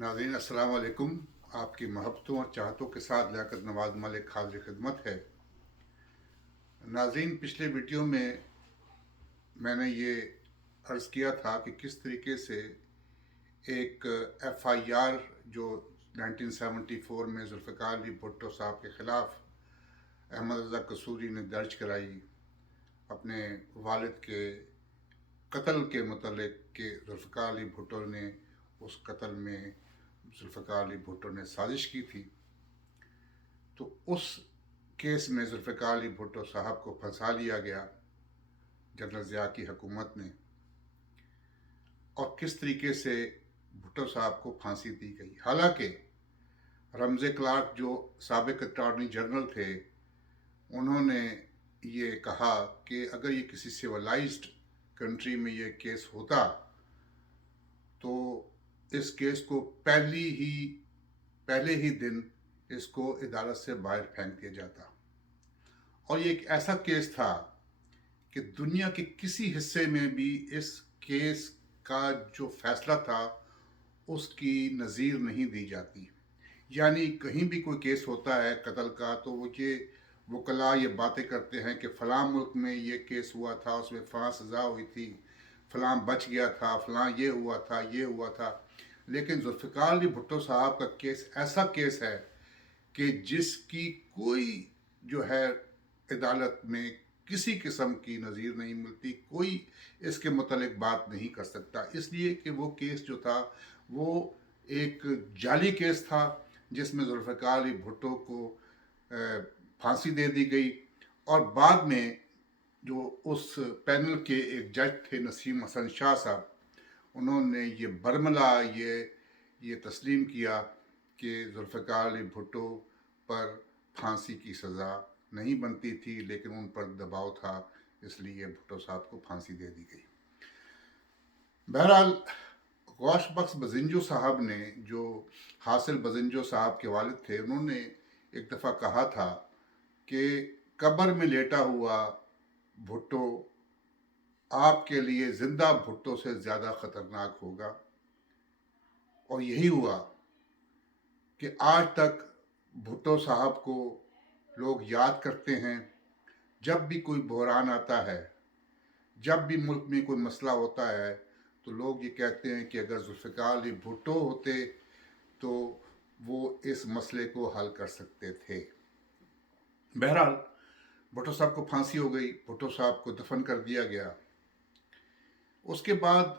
नाज़रीन अस्सलाम वालेकुम। आपकी महब्बतों और चाहतों के साथ लियाकत नवाज़ मलिक हाज़िर खिदमत है। नाज़रीन, पिछले वीडियो में मैंने ये अर्ज़ किया था कि किस तरीके से एक FIR जो 1974 में जुल्फ़िकार अली भुट्टो साहब के ख़िलाफ़ अहमद रज़ा कसूरी ने दर्ज कराई, अपने वालिद के कत्ल के मतलब कि जुल्फ़िकार अली भुट्टो ने उस कत्ल में जुल्फ़िकार अली भुट्टो ने साजिश की थी। तो उस केस में जुल्फ़िकार अली भुट्टो साहब को फंसा लिया गया जनरल ज़िया की हुकूमत ने, और किस तरीके से भुट्टो साहब को फांसी दी गई। हालांकि रमज़े क्लार्क जो साबिक अटॉर्नी जनरल थे, उन्होंने ये कहा कि अगर ये किसी सिविलाइज्ड कंट्री में ये केस होता तो इस केस को पहले ही दिन इसको अदालत से बाहर फेंक दिया जाता। और ये एक ऐसा केस था कि दुनिया के किसी हिस्से में भी इस केस का जो फैसला था उसकी नज़ीर नहीं दी जाती। यानी कहीं भी कोई केस होता है कत्ल का, तो वो ये वकला ये बातें करते हैं कि फ़लाँ मुल्क में ये केस हुआ था, उसमें फ़लाँ सज़ा हुई थी, फ़लाँ बच गया था, फ़लाँ ये हुआ था, ये हुआ था। लेकिन जुल्फ़िकार अली भुट्टो साहब का केस ऐसा केस है कि जिसकी कोई जो है अदालत में किसी किस्म की नज़ीर नहीं मिलती, कोई इसके मुतल्लिक बात नहीं कर सकता, इसलिए कि वो केस जो था वो एक जाली केस था जिसमें जुल्फ़िकार अली भुट्टो को फांसी दे दी गई। और बाद में जो उस पैनल के एक जज थे नसीम हसन शाह साहब, उन्होंने ये बरमला ये तस्लीम किया कि जुल्फ़िकार अली भुट्टो पर फांसी की सज़ा नहीं बनती थी, लेकिन उन पर दबाव था, इसलिए भुट्टो साहब को फांसी दे दी गई। बहरहाल गौश बख्श बजिंजो साहब ने, जो हासिल बजिंजो साहब के वालिद थे, उन्होंने एक दफ़ा कहा था कि कब्र में लेटा हुआ भुट्टो आपके लिए ज़िंदा भुट्टो से ज़्यादा ख़तरनाक होगा। और यही हुआ कि आज तक भुट्टो साहब को लोग याद करते हैं। जब भी कोई बहरान आता है, जब भी मुल्क में कोई मसला होता है, तो लोग ये कहते हैं कि अगर जुल्फ़िकार अली भुट्टो होते तो वो इस मसले को हल कर सकते थे। बहरहाल भुट्टो साहब को फांसी हो गई, भुट्टो साहब को दफन कर दिया गया। उसके बाद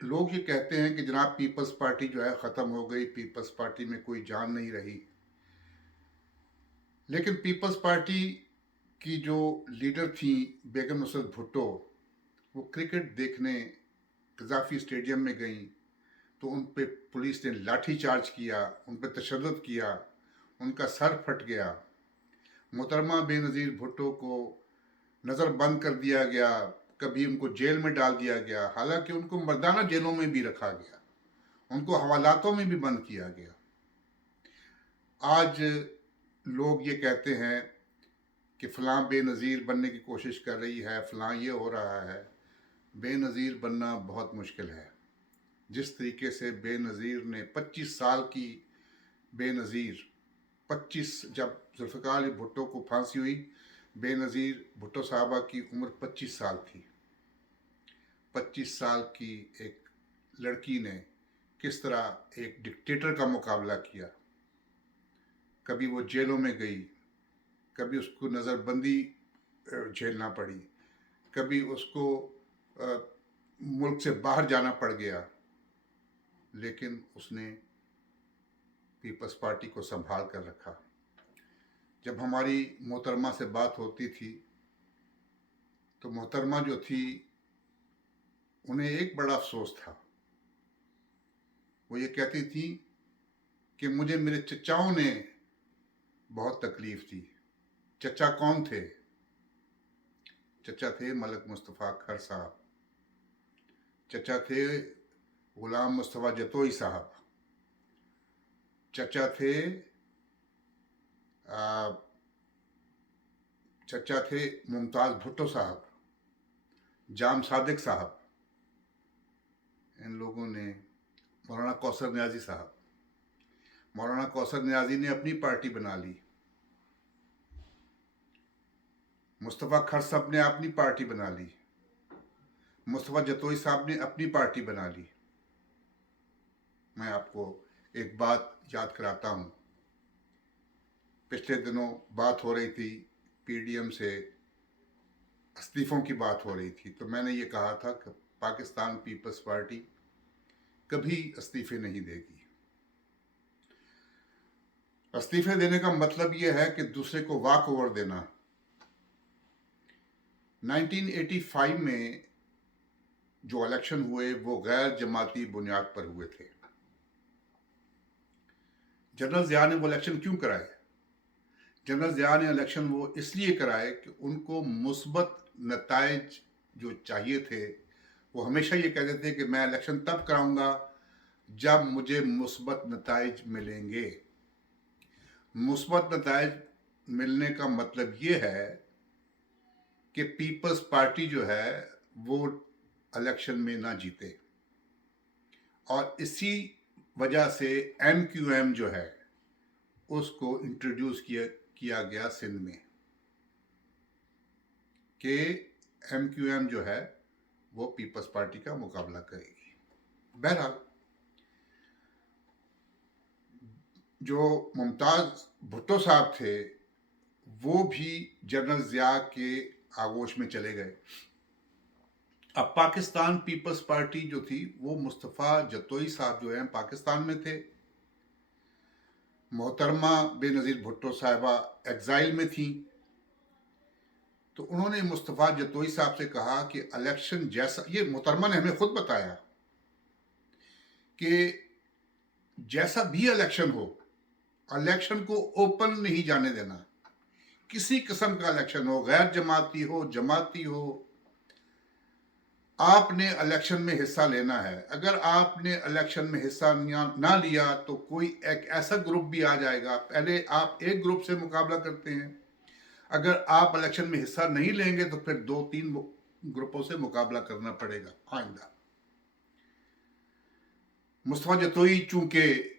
लोग ये कहते हैं कि जनाब पीपल्स पार्टी जो है ख़त्म हो गई, पीपल्स पार्टी में कोई जान नहीं रही। लेकिन पीपल्स पार्टी की जो लीडर थी बेगम नुसरत भुट्टो, वो क्रिकेट देखने कज़ाफ़ी स्टेडियम में गई तो उन पे पुलिस ने लाठी चार्ज किया, उन पे तशद्दुद किया, उनका सर फट गया। मोहतरमा बेनज़ीर भुट्टो को नज़र बंद कर दिया गया, कभी उनको जेल में डाल दिया गया, हालांकि उनको मर्दाना जेलों में भी रखा गया, उनको हवालातों में भी बंद किया गया। आज लोग ये कहते हैं कि फ़लाँ बेनज़ीर बनने की कोशिश कर रही है, फ़लाँ ये हो रहा है। बेनज़ीर बनना बहुत मुश्किल है। जिस तरीके से बेनज़ीर ने 25 साल की बेनज़ीर 25 जब जुल्फ़िकार अली भुट्टो को फांसी हुई, बेनज़ीर भुट्टो साहबा की उम्र 25 साल थी। 25 साल की एक लड़की ने किस तरह एक डिक्टेटर का मुकाबला किया। कभी वो जेलों में गई, कभी उसको नज़रबंदी झेलना पड़ी, कभी उसको मुल्क से बाहर जाना पड़ गया, लेकिन उसने पीपल्स पार्टी को संभाल कर रखा। जब हमारी मोहतरमा से बात होती थी तो मोहतरमा जो थी, उन्हें एक बड़ा अफसोस था। वो ये कहती थी कि मुझे मेरे चचाओं ने बहुत तकलीफ़ दी। चचा कौन थे? चचा थे मलिक मुस्तफ़ा खर साहब, चचा थे ग़ुलाम मुस्तफ़ा जतोई साहब, चचा थे चचा थे मुमताज़ भुट्टो साहब, जाम सादिक साहब, इन लोगों ने, मौलाना कौसर न्याजी साहब, मौलाना कौसर नियाजी ने अपनी पार्टी बना ली, मुस्तफ़ा खर साहब ने अपनी पार्टी बना ली, मुस्तफ़ा जतोई साहब ने अपनी पार्टी बना ली। मैं आपको एक बात याद कराता हूँ, पिछले दिनों बात हो रही थी, पीडीएम से इस्तीफों की बात हो रही थी, तो मैंने ये कहा था कि पाकिस्तान पीपल्स पार्टी कभी इस्तीफे नहीं देगी। इस्तीफे देने का मतलब ये है कि दूसरे को वॉक ओवर देना। 1985 में जो इलेक्शन हुए वो गैर जमाती बुनियाद पर हुए थे। जनरल ज़िया ने वो इलेक्शन क्यों कराए? जनरल ज़िया ने इलेक्शन वो इसलिए कराए कि उनको मुस्बत नताइज जो चाहिए थे, वो हमेशा ये कहते थे कि मैं इलेक्शन तब कराऊंगा जब मुझे मुस्बत नताइज मिलेंगे। मुस्बत नताइज मिलने का मतलब ये है कि पीपल्स पार्टी जो है वो इलेक्शन में ना जीते, और इसी वजह से MQM जो है उसको इंट्रोड्यूस किया गया सिंध में कि MQM जो है वो पीपल्स पार्टी का मुकाबला करेगी। बहरहाल जो मुमताज़ भुट्टो साहब थे वो भी जनरल ज़िया के आगोश में चले गए। अब पाकिस्तान पीपल्स पार्टी जो थी वो मुस्तफ़ा जतोई साहब जो हैं पाकिस्तान में थे, मोहतरमा बेनज़ीर भुट्टो साहिबा एग्ज़ाइल में थी। तो उन्होंने मुस्तफ़ा जतोई साहब से कहा कि इलेक्शन जैसा, ये मोहतरमा ने हमें खुद बताया कि जैसा भी इलेक्शन हो, इलेक्शन को ओपन नहीं जाने देना। किसी किस्म का इलेक्शन हो, गैर जमाती हो, जमाती हो, आपने इलेक्शन में हिस्सा लेना है। अगर आपने इलेक्शन में हिस्सा ना लिया तो कोई एक ऐसा ग्रुप भी आ जाएगा, पहले आप एक ग्रुप से मुकाबला करते हैं, अगर आप इलेक्शन में हिस्सा नहीं लेंगे तो फिर 2-3 ग्रुपों से मुकाबला करना पड़ेगा आइंदा। मुस्तफ़ा जतोई चूंकि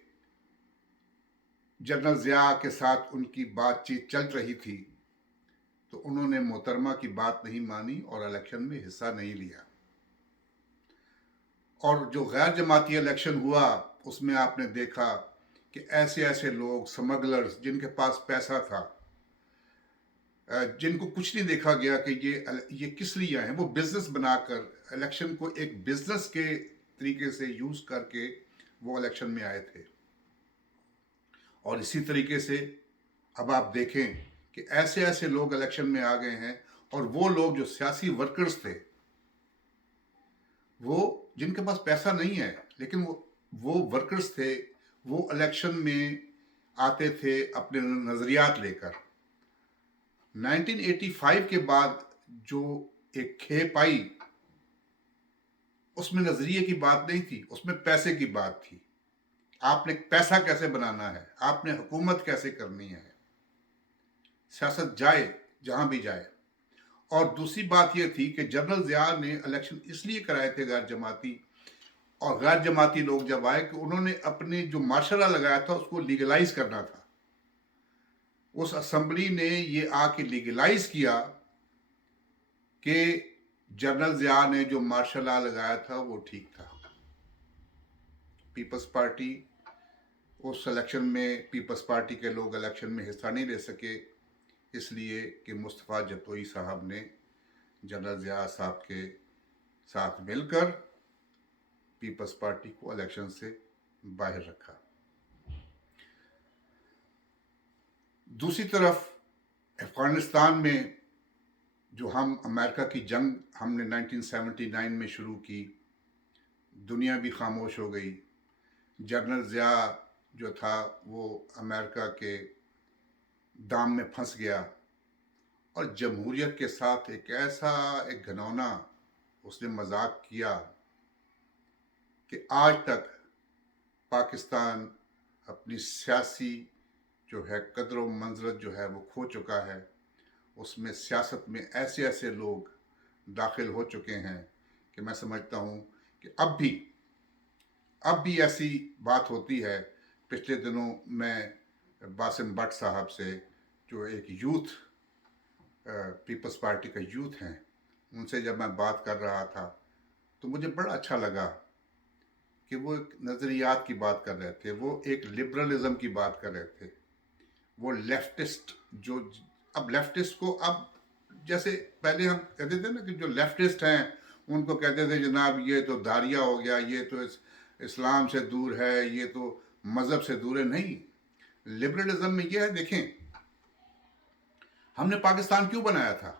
जनरल ज़िया के साथ उनकी बातचीत चल रही थी तो उन्होंने मोहतरमा की बात नहीं मानी और इलेक्शन में हिस्सा नहीं लिया। और जो गैर जमाती इलेक्शन हुआ उसमें आपने देखा कि ऐसे ऐसे लोग, स्मगलर्स, जिनके पास पैसा था, जिनको कुछ नहीं देखा गया कि ये किस लिए आए हैं, वो बिजनेस बनाकर इलेक्शन को एक बिजनेस के तरीके से यूज करके वो इलेक्शन में आए थे। और इसी तरीके से अब आप देखें कि ऐसे ऐसे लोग इलेक्शन में आ गए हैं, और वो लोग जो सियासी वर्कर्स थे, वो जिनके पास पैसा नहीं है लेकिन वो वर्कर्स थे, वो इलेक्शन में आते थे अपने नजरियात लेकर। 1985 के बाद जो एक खेप आई उसमें नजरिए की बात नहीं थी, उसमें पैसे की बात थी। आपने पैसा कैसे बनाना है, आपने हुकूमत कैसे करनी है, सियासत जाए जहां भी जाए। और दूसरी बात यह थी कि जनरल ज़िया ने इलेक्शन इसलिए कराए थे गैर जमाती, और गैर जमाती लोग जब आए कि उन्होंने अपने जो मार्शल लॉ लगाया था उसको लीगलाइज करना था। उस असेंबली ने ये आके लीगलाइज किया कि जनरल ज़िया ने जो मार्शल लॉ लगाया था वो ठीक था। पीपल्स पार्टी उस इलेक्शन में, पीपल्स पार्टी के लोग इलेक्शन में हिस्सा नहीं ले सके, इसलिए कि मुस्तफ़ा जतोई साहब ने जनरल ज़िया साहब के साथ मिलकर पीपल्स पार्टी को इलेक्शन से बाहर रखा। दूसरी तरफ अफगानिस्तान में जो हम अमेरिका की जंग हमने 1979 में शुरू की, दुनिया भी खामोश हो गई। जनरल ज़िया जो था वो अमेरिका के दाम में फंस गया, और जमहूरियत के साथ एक घिनौना उसने मजाक किया कि आज तक पाकिस्तान अपनी सियासी जो है कदर व मंजरत जो है वो खो चुका है। उसमें सियासत में ऐसे ऐसे लोग दाखिल हो चुके हैं कि मैं समझता हूँ कि अब भी ऐसी बात होती है पिछले दिनों मैं बासिम भट्ट साहब से, जो एक यूथ पीपल्स पार्टी का यूथ हैं, उनसे जब मैं बात कर रहा था तो मुझे बड़ा अच्छा लगा कि वो एक नज़रियात की बात कर रहे थे, वो एक लिबरलिज्म की बात कर रहे थे। वो लेफ्टिस्ट जो, अब लेफ्टिस्ट को, अब जैसे पहले हम कहते थे ना कि जो लेफ्टिस्ट हैं उनको कहते थे जनाब ये तो दारिया हो गया, ये तो इस्लाम से दूर है, ये तो मज़हब से दूर है। नहीं, लिबरलिज्म में ये है, देखें हमने पाकिस्तान क्यों बनाया था?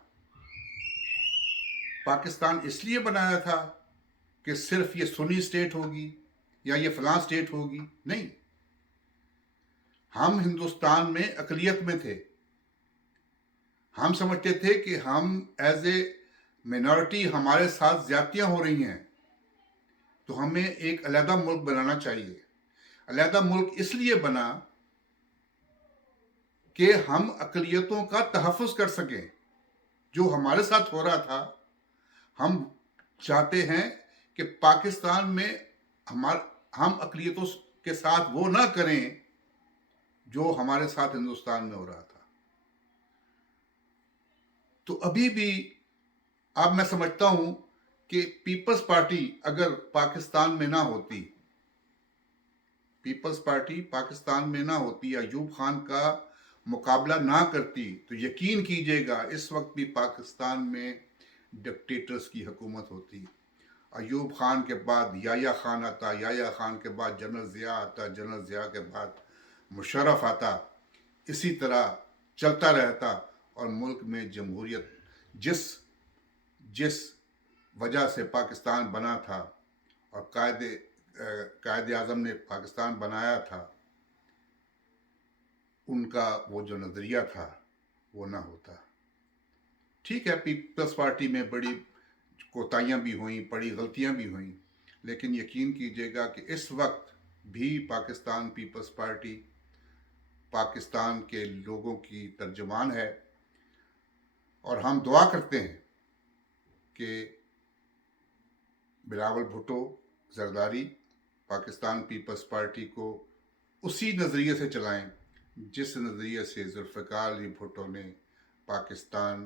पाकिस्तान इसलिए बनाया था कि सिर्फ ये सुन्नी स्टेट होगी या ये फलां स्टेट होगी? नहीं, हम हिंदुस्तान में अकलियत में थे। हम समझते थे कि हम एज ए मिनॉरिटी, हमारे साथ ज्यादतियां हो रही हैं, तो हमें एक अलहदा मुल्क बनाना चाहिए। अलहदा मुल्क इसलिए बना कि हम अकलियतों का तहफ़्फ़ुज़ कर सकें। जो हमारे साथ हो रहा था, हम चाहते हैं कि पाकिस्तान में हम अकलियतों के साथ वो ना करें जो हमारे साथ हिंदुस्तान में हो रहा था। तो अभी भी अब मैं समझता हूं कि पीपल्स पार्टी अगर पाकिस्तान में ना होती, पीपल्स पार्टी पाकिस्तान में ना होती, अयूब खान का मुकाबला ना करती, तो यकीन कीजिएगा इस वक्त भी पाकिस्तान में डिक्टेटर्स की हुकूमत होती। अयूब खान के बाद याया खान आता, याया खान के बाद जनरल ज़िया आता, जनरल ज़िया के बाद मुशर्रफ आता, इसी तरह चलता रहता और मुल्क में जमहूरियत, जिस वजह से पाकिस्तान बना था और कायदे आज़म ने पाकिस्तान बनाया था, उनका वो जो नज़रिया था वो ना होता। ठीक है, पीपल्स पार्टी में बड़ी कोताहियाँ भी हुई, बड़ी गलतियाँ भी हुई, लेकिन यकीन कीजिएगा कि इस वक्त भी पाकिस्तान पीपल्स पार्टी पाकिस्तान के लोगों की तर्जुमान है। और हम दुआ करते हैं कि बिलावल भुट्टो जरदारी पाकिस्तान पीपल्स पार्टी को उसी नज़रिए से चलाएं जिस नज़रिए से जुल्फ़िकार अली भुट्टो ने पाकिस्तान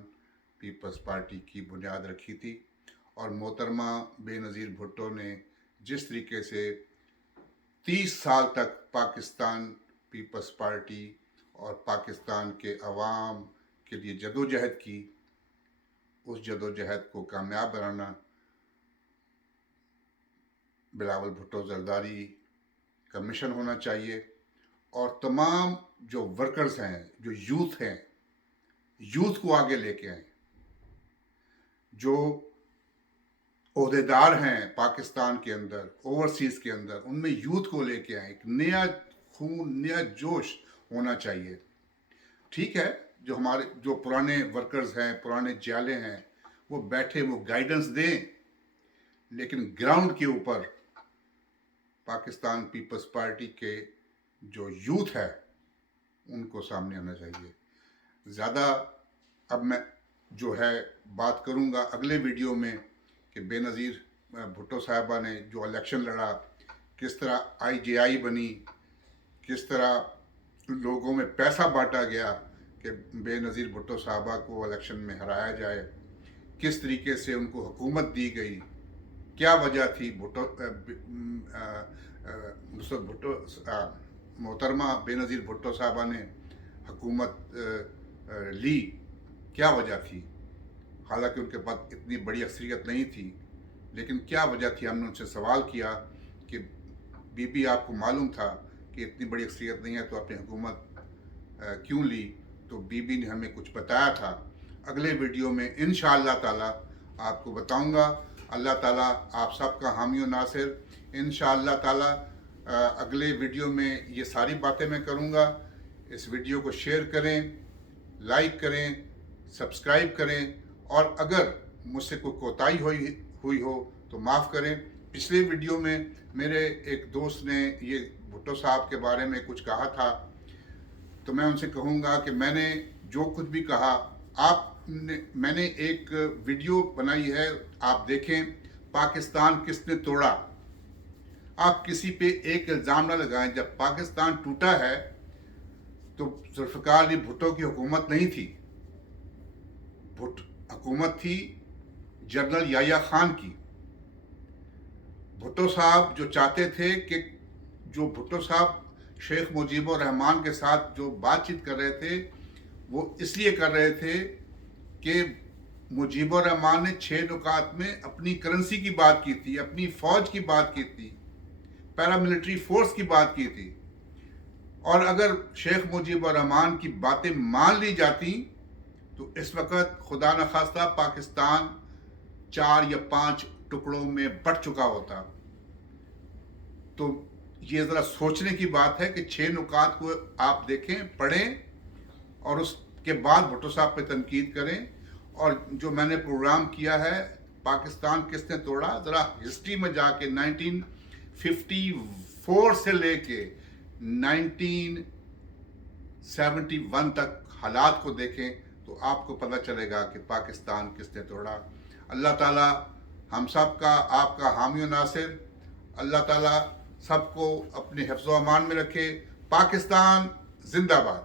पीपल्स पार्टी की बुनियाद रखी थी, और मोहतरमा बेनज़ीर भुट्टो ने जिस तरीके से 30 साल तक पाकिस्तान पीपल्स पार्टी और पाकिस्तान के अवाम के लिए जदोजहद की, उस जदोजहद को कामयाब बनाना बिलावल भुट्टो जरदारी का मिशन होना चाहिए। और तमाम जो वर्कर्स हैं, जो यूथ हैं, यूथ को आगे लेके आए। जो ओहदेदार हैं पाकिस्तान के अंदर, ओवरसीज़ के अंदर, उनमें यूथ को लेके आए। एक नया खून, नया जोश होना चाहिए। ठीक है, जो पुराने वर्कर्स हैं, पुराने जाले हैं, वो बैठे, वो गाइडेंस दें, लेकिन ग्राउंड के ऊपर पाकिस्तान पीपल्स पार्टी के जो यूथ है उनको सामने आना चाहिए। ज़्यादा अब मैं जो है बात करूँगा अगले वीडियो में कि बेनज़ीर भुट्टो साहिबा ने जो इलेक्शन लड़ा, किस तरह IJI बनी, किस तरह लोगों में पैसा बांटा गया कि बेनज़ीर भुट्टो साहिबा को इलेक्शन में हराया जाए, किस तरीके से उनको हुकूमत दी गई, क्या वजह थी मोहतरमा बेनज़ीर भुट्टो साहिबा ने हुकूमत ली, क्या वजह थी। हालांकि उनके पास इतनी बड़ी अक्सरियत नहीं थी, लेकिन क्या वजह थी। हमने उनसे सवाल किया कि बीबी आपको मालूम था कि इतनी बड़ी अक्सरियत नहीं है तो आपने हुकूमत क्यों ली? तो बीबी ने हमें कुछ बताया था। अगले वीडियो में इंशाअल्लाह ताला आपको बताऊंगा। अल्लाह ताला आप सबका हामी और नासिर। इंशाअल्लाह ताला अगले वीडियो में ये सारी बातें मैं करूंगा। इस वीडियो को शेयर करें, लाइक करें, सब्सक्राइब करें, और अगर मुझसे कोई कोताही हुई हो तो माफ़ करें। पिछले वीडियो में मेरे एक दोस्त ने ये भुट्टो साहब के बारे में कुछ कहा था, तो मैं उनसे कहूँगा कि मैंने जो कुछ भी कहा, मैंने एक वीडियो बनाई है, आप देखें, पाकिस्तान किसने तोड़ा। آپ کسی پہ ایک الزام نہ لگائیں. جب پاکستان ٹوٹا ہے تو ذوالفقار علی بھٹو کی حکومت نہیں تھی، حکومت تھی جنرل یحییٰ خان کی. بھٹو صاحب جو چاہتے تھے کہ جو بھٹو صاحب شیخ مجیب الرحمان کے ساتھ جو بات چیت کر رہے تھے وہ اس لیے کر رہے تھے کہ مجیب الرحمان نے 6 نکات میں اپنی کرنسی کی بات کی تھی، اپنی فوج کی بات کی تھی، پیراملٹری فورس کی بات کی تھی. اور اگر شیخ مجیب الرحمان کی باتیں مان لی جاتی تو اس وقت خدا نخواستہ پاکستان 4 یا 5 ٹکڑوں میں بٹ چکا ہوتا. تو یہ ذرا سوچنے کی بات ہے کہ 6 نکات کو آپ دیکھیں، پڑھیں اور اس کے بعد بھٹو صاحب پہ تنقید کریں. اور جو میں نے پروگرام کیا ہے پاکستان کس نے توڑا، ذرا ہسٹری میں جا کے 1954 سے لے کے 1971 تک حالات کو دیکھیں تو آپ کو پتہ چلے گا کہ پاکستان کس نے توڑا. اللہ تعالیٰ ہم سب کا، آپ کا حامی و ناصر. اللہ تعالیٰ سب کو اپنے حفظ و امان میں رکھے. پاکستان زندہ باد.